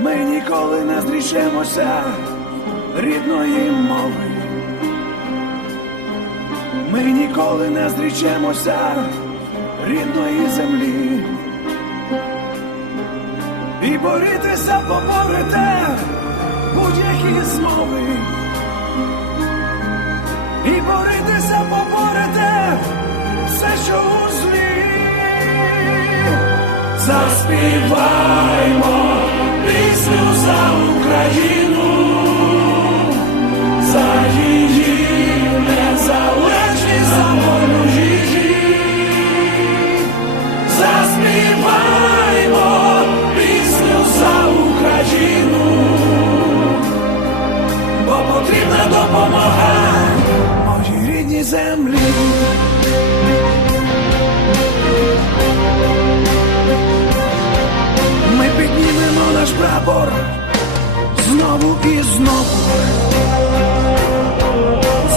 Ми ніколи не зрішемося рідної мови. Ми ніколи не зрічемося рідної землі. І борітися поборете будь-які змови. І борітися поборете все, що у злі. Заспіваймо допомога моїй рідній землі. Ми піднімемо наш прапор знову і знову.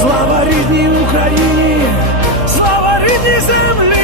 Слава рідній Україні, слава рідній землі.